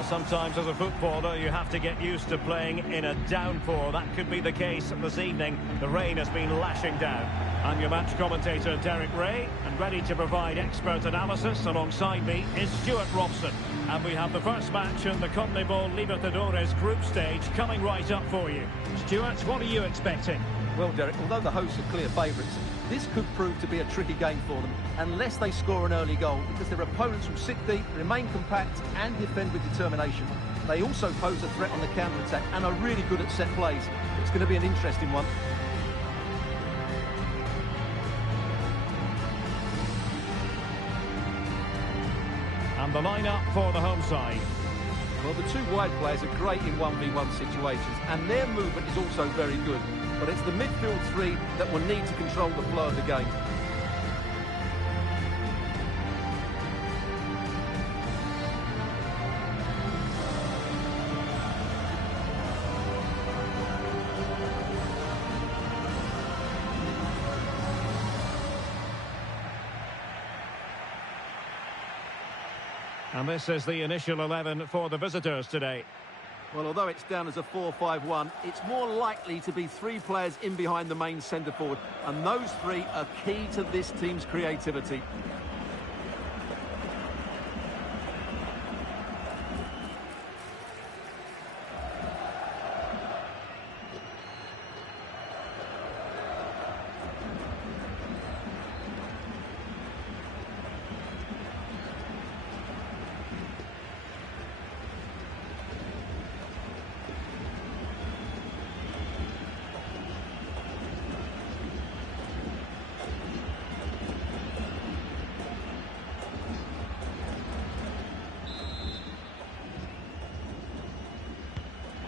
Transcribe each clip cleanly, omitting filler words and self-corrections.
Well, sometimes as a footballer you have to get used to playing in a downpour. That could be the case this evening. The rain has been lashing down. I'm your match commentator Derek Ray, and ready to provide expert analysis alongside me is Stuart Robson. And we have the first match in the CONMEBOL Libertadores group stage coming right up for you. Stuart, what are you expecting? Well, Derek, although the hosts are clear favourites, this could prove to be a tricky game for them, unless they score an early goal, because their opponents will sit deep, remain compact and defend with determination. They also pose a threat on the counter-attack and are really good at set plays. It's going to be an interesting one. And the line-up for the home side. Well, the two wide players are great in 1v1 situations, and their movement is also very good. But it's the midfield three that will need to control the flow of the game. And this is the initial 11 for the visitors today. Well, although it's down as a 4-5-1, it's more likely to be three players in behind the main centre-forward, and those three are key to this team's creativity.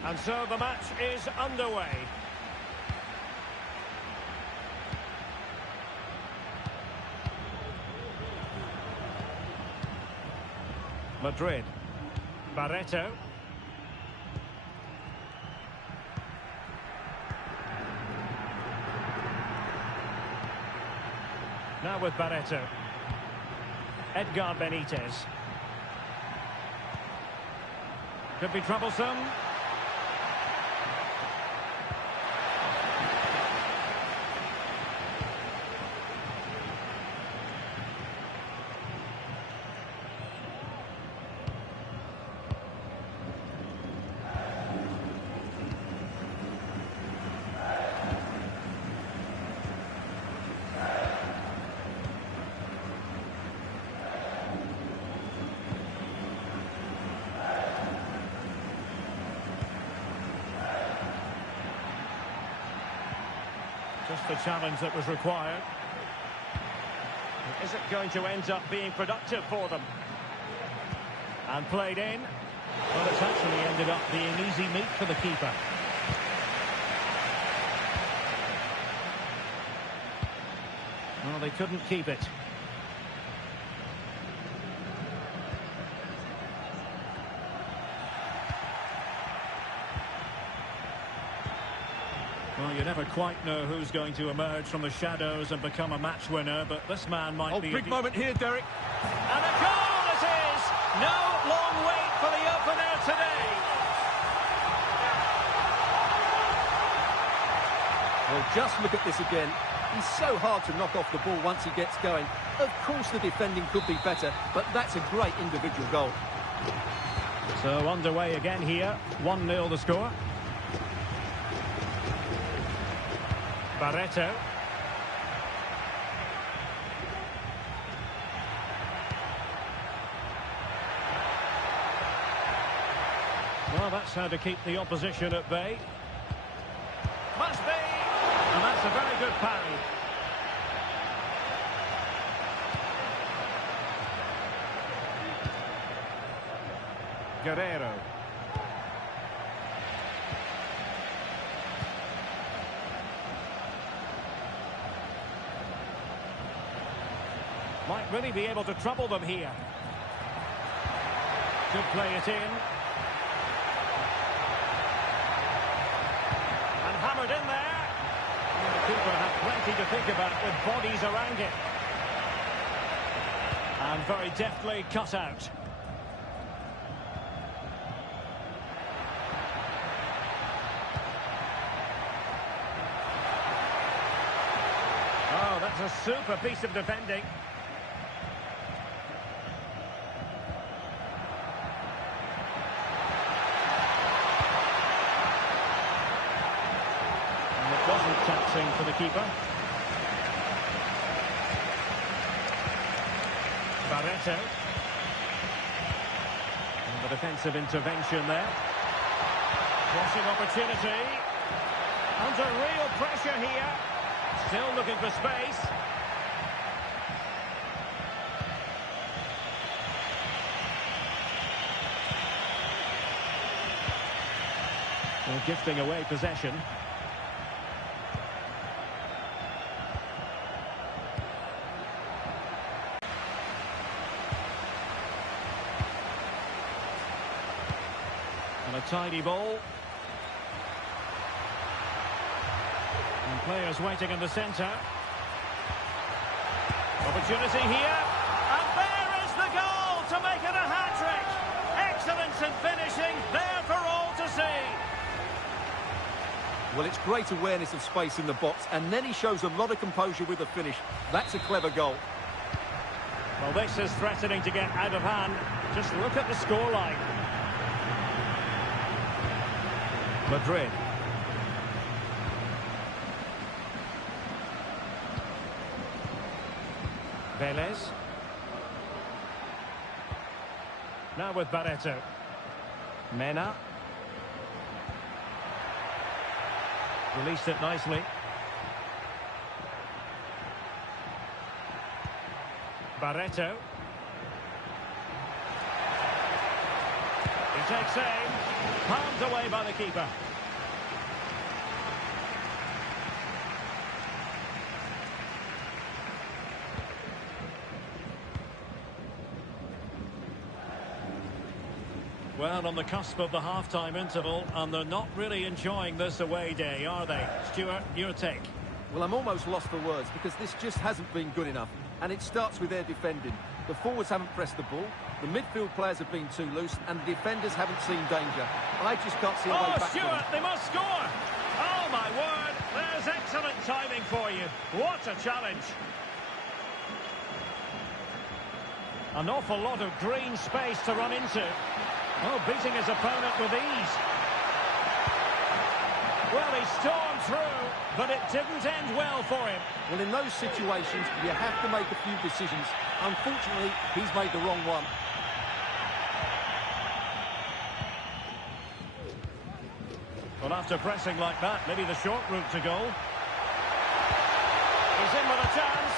And so the match is underway. Madrid. Barreto. Now with Barreto. Edgar Benitez. Could be troublesome. Just the challenge that was required. Is it going to end up being productive for them? And played in. Well, it's actually ended up being easy meat for the keeper. Well, they couldn't keep it. Well, you never quite know who's going to emerge from the shadows and become a match winner, but this man might be... big moment here, Derek. And a goal it is! No long wait for the opener today. Well, just look at this again. He's so hard to knock off the ball once he gets going. Of course the defending could be better, but that's a great individual goal. So underway again here. 1-0 the score. Barreto. Well, that's how to keep the opposition at bay. Must be! And that's a very good parry. Guerrero. Might really be able to trouble them here. Could play it in. And hammered in there. And the keeper had plenty to think about with bodies around it. And very deftly cut out. super piece of defending. And it wasn't taxing for the keeper. Barreto. And the defensive intervention there. Crossing opportunity. Under real pressure here. Still looking for space. Well, gifting away possession. And a tidy ball. And players waiting in the centre. Opportunity here. And there is the goal to make it a hat-trick. Excellence in finishing, there for all to see. Well, it's great awareness of space in the box, and then he shows a lot of composure with the finish. That's a clever goal. Well, this is threatening to get out of hand. Just look at the scoreline. Madrid. Vélez. Now with Barreto. Mena. Released it nicely. Barreto. He takes aim. Palmed away by the keeper. Well, on the cusp of the half-time interval, and they're not really enjoying this away day, are they? Stuart, your take. Well, I'm almost lost for words because this just hasn't been good enough. And it starts with their defending. The forwards haven't pressed the ball, the midfield players have been too loose, and the defenders haven't seen danger. I just can't see a way back. Oh, Stuart, they must score! Oh, my word! There's excellent timing for you. What a challenge! An awful lot of green space to run into. Oh, beating his opponent with ease. Well, he stormed through, but it didn't end well for him. Well, in those situations, you have to make a few decisions. Unfortunately, he's made the wrong one. Well, after pressing like that, maybe the short route to goal. He's in with a chance.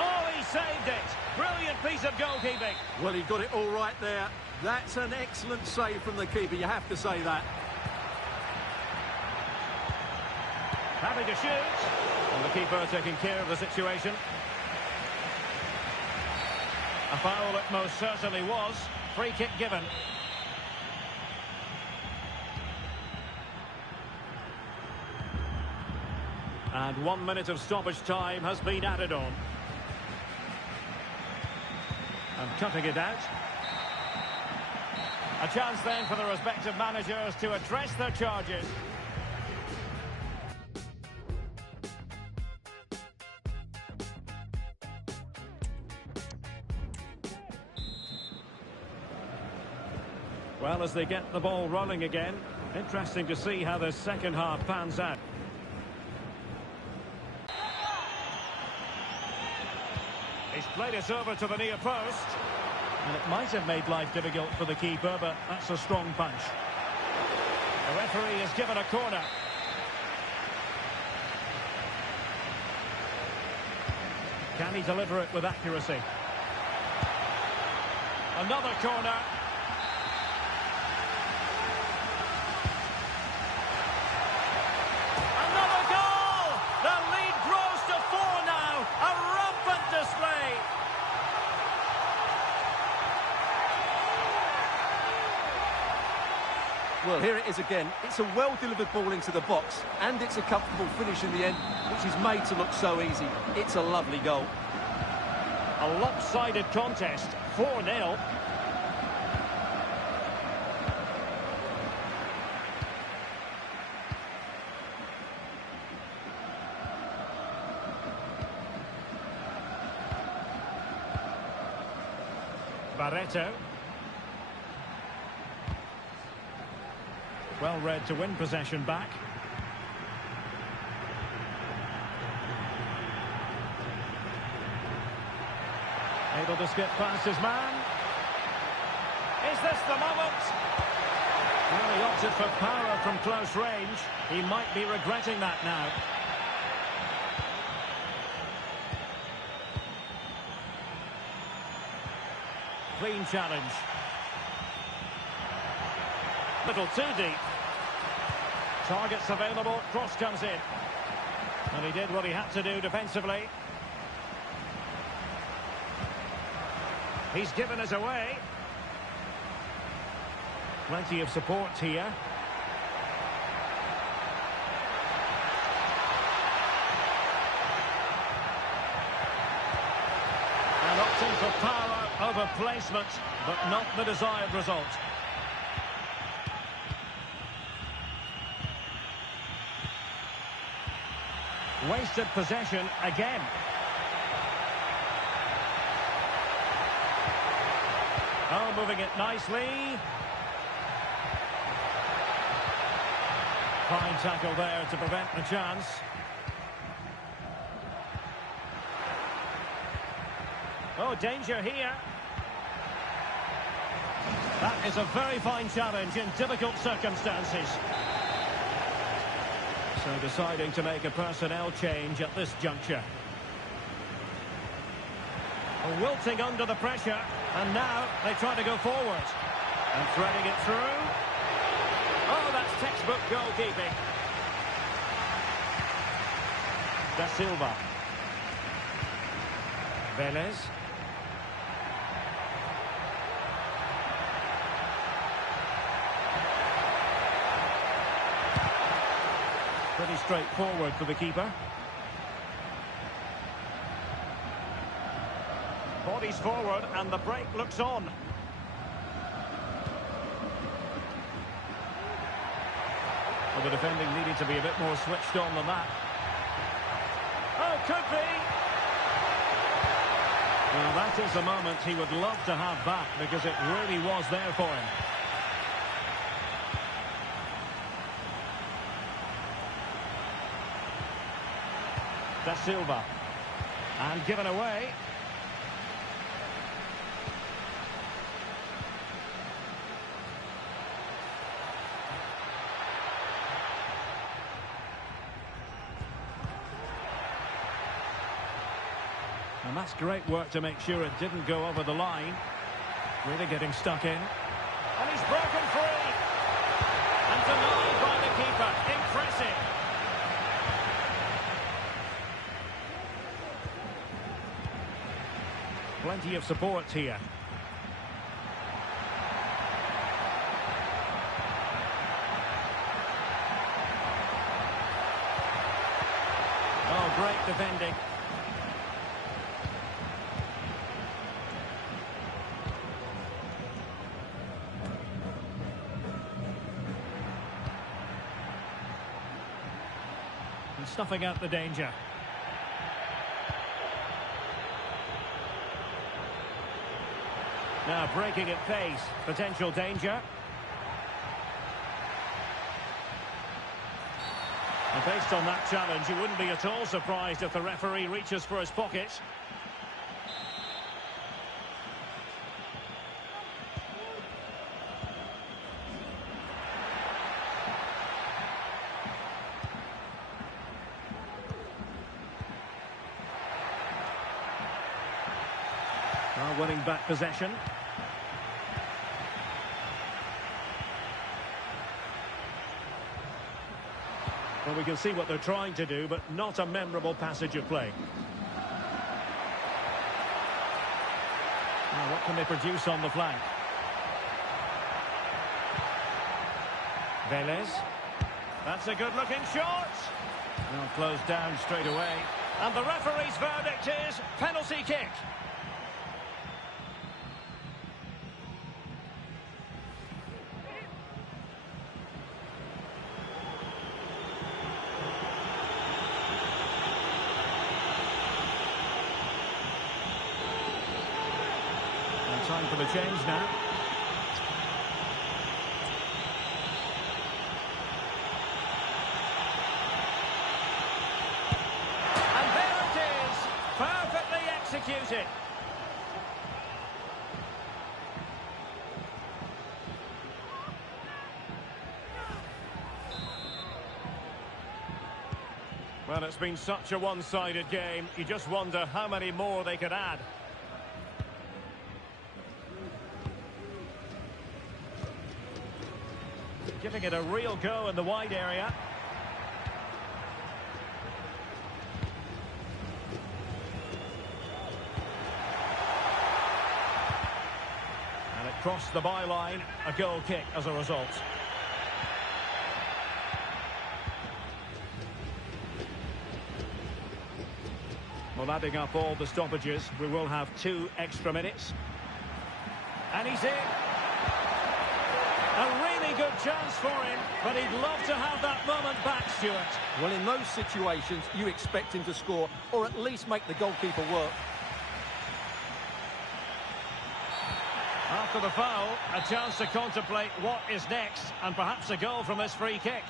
Oh, he saved it. Brilliant piece of goalkeeping. Well, he got it all right there. That's an excellent save from the keeper, you have to say that. Having to shoot. And the keeper taking care of the situation. A foul it most certainly was. Free kick given. And 1 minute of stoppage time has been added on. And cutting it out. A chance then for the respective managers to address their charges. Well, as they get the ball rolling again, interesting to see how the second half pans out. He's played it over to the near post. And it might have made life difficult for the keeper, but that's a strong punch. The referee has given a corner. Can he deliver it with accuracy? Another corner. Another goal! The lead grows to 4 now. A rampant display. Well, here it is again. It's a well-delivered ball into the box, and it's a comfortable finish in the end, which is made to look so easy. It's a lovely goal. A lopsided contest, 4-0. Barreto. Well read to win possession back. Able to skip past his man. Is this the moment? Well, he opted for power from close range. He might be regretting that now. Clean challenge. Little too deep. Targets available, cross comes in. And he did what he had to do defensively. He's given us away. Plenty of support here. And opting for power over placement, but not the desired result. Wasted possession again. Oh, moving it nicely. Fine tackle there to prevent the chance. Oh, danger here. That is a very fine challenge in difficult circumstances. So deciding to make a personnel change at this juncture. Wilting under the pressure, and now they try to go forward. And threading it through. Oh, that's textbook goalkeeping. Da Silva. Velez. Pretty straightforward for the keeper. Bodies forward and the break looks on. Well, the defending needed to be a bit more switched on than that. Oh, could be! Well, that is a moment he would love to have back because it really was there for him. Da Silva. And given away. And that's great work to make sure it didn't go over the line. Really getting stuck in. And he's broken free. And denied by the keeper. Impressive. Plenty of support here. Oh, great defending. And snuffing out the danger. Now breaking at pace, potential danger. And based on that challenge, you wouldn't be at all surprised if the referee reaches for his pocket. Now winning back possession. Well, we can see what they're trying to do, but not a memorable passage of play. Now, what can they produce on the flank? Velez. That's a good-looking shot. Well, closed down straight away. And the referee's verdict is penalty kick. Time for the change now. And there it is, perfectly executed. Well, it's been such a one-sided game. You just wonder how many more they could add. Giving it a real go in the wide area. And it crossed the byline. A goal kick as a result. Well, adding up all the stoppages, we will have 2 extra minutes. And he's in. A really good chance for him, but he'd love to have that moment back, Stuart. Well, in those situations, you expect him to score, or at least make the goalkeeper work. After the foul, a chance to contemplate what is next, and perhaps a goal from this free kick.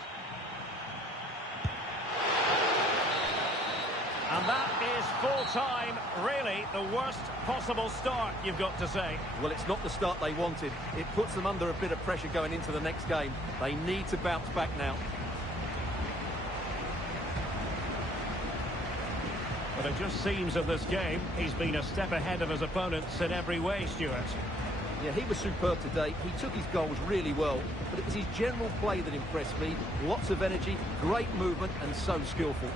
And that is full-time, really the worst possible start, you've got to say. Well, it's not the start they wanted. It puts them under a bit of pressure going into the next game. They need to bounce back now. But it just seems in this game, he's been a step ahead of his opponents in every way, Stuart. Yeah, he was superb today. He took his goals really well, but it was his general play that impressed me. Lots of energy, great movement, and so skillful.